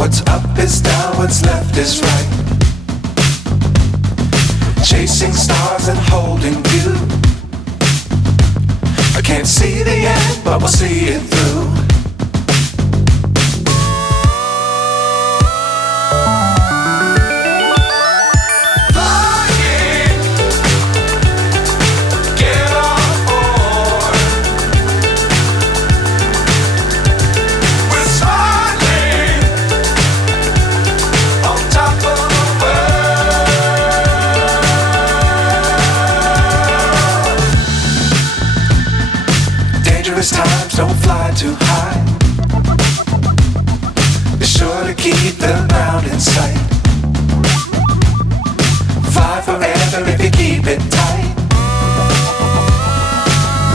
What's up is down, what's left is right. Chasing stars and holding you. I can't see the end, but we'll see it through. Times don't fly too high. Be sure to keep the ground in sight. Fly forever if you keep it tight.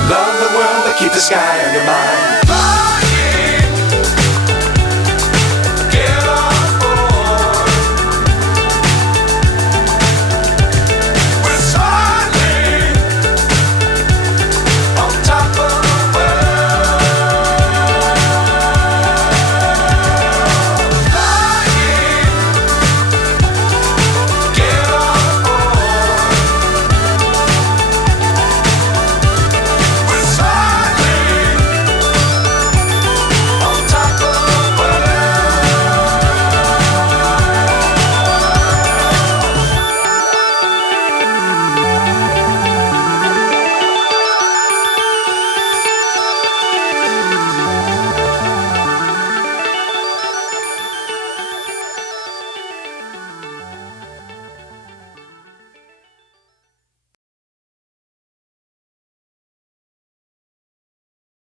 Love the world but keep the sky on your mind.